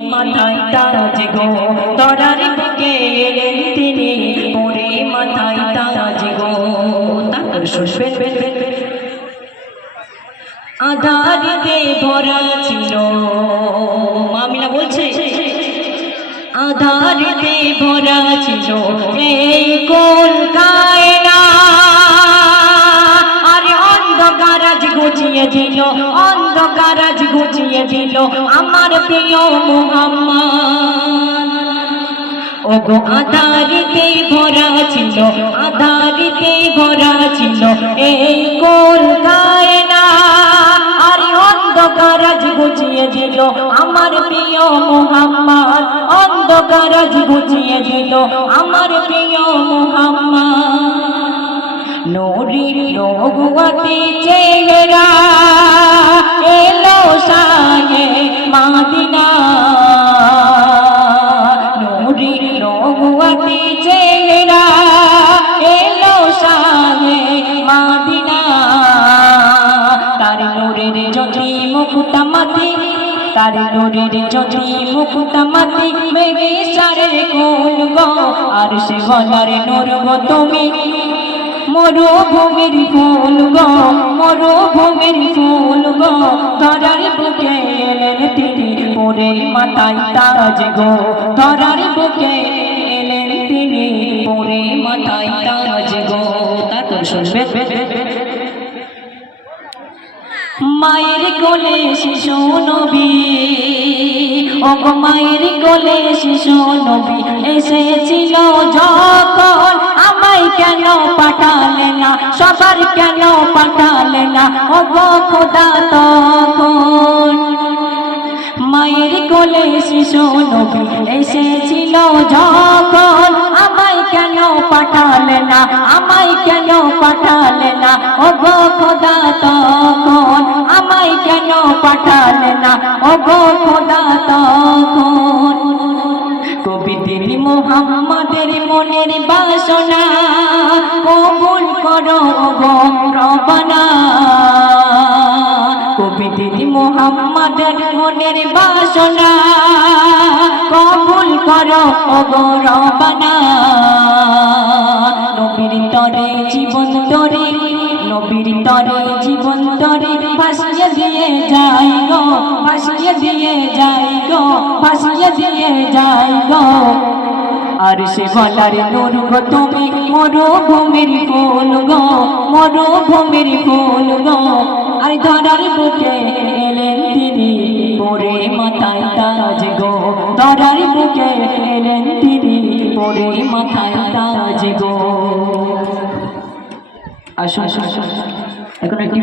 মাথায় তাজ গো ধরার বুকে এলেন তিনি পরে মাথায় তাজ গো। তারপর শুনবেন আধারিতে ভরা ছিল, মামিনা বলছে আধারিতে ভরা ছিল এই কোন কায়না, আরে অন্ধকার আজ গুছিয়ে দিল, অন্ধকার আজ গুছিয়ে দিল আমার প্রিয় মুহাম্মদ। ওগো আধারিতে ভরা ছিল, আধারিতে ভরা ছিল এই কোন কায়না, আরে অন্ধকার আজ গুছিয়ে দিল আমার প্রিয় মুহাম্মদ, অন্ধকার আজ গুছিয়ে দিল আমার প্রিয় মুহাম্মদ। নূরি নবুয়তি চেহারা এলো শাহে মদিনা, নূরি নবুয়তি চেহারা এলো শাহে মদিনা। তার নূরের জ্যোতি মুকুতামাতি, তার নূরের জ্যোতি মুকুতামাতি মেঘে সারে কোন গো, আর সে গলার নূর গো তুমি মরুভূমির ফুল গো, মরুভূমির ফুল গো ধরার বুকে এলেন তিনি পরে মাথায় তাজ গো, ধরার বুকে এলেন তিনি পরে মাথায় তাজ গো। তারপর শুনবে মায়ের কোলে শিশু নবী, ওগো মায়ের কোলে শিশু নবী এসেছিল যখন, আমায় কেন পাঠালে না, সবার কেন পাঠালে না ওগো খোদা তখন। মায়ের কোলে শিশু নবী এসেছিল যখন, আমায় কেন পাঠালে না, আমায় কেন পাঠালে না ওগো খোদা তখন, আমায় কেন পাঠালে না ওগো খোদা তখন। কবি তিনি মুহাম্মাদের মনের বাসনা কবুল করো গো রব্বানা, কবি তিনি মুহাম্মাদের মনের বাসনা কবুল করো গো রব্বানা। নবীর তরে জীবন তরে, নবীর তরে জীবন তরে ভাসিয়ে দিয়ে যাই গো, ভাসিয়ে দিয়ে যাই গো, ভাসিয়ে দিয়ে যাই গো। আর সে গলার নূর গো তুমি মরুভূমির ফুল গো, মরুভূমির ফুল গো, আর ধরার বুকে এলেন তিনি পরে মাথায় তাজ গো, ধরার বুকে এলেন তিনি পরে মাথায় তাজ গো। আসুন এখন একটি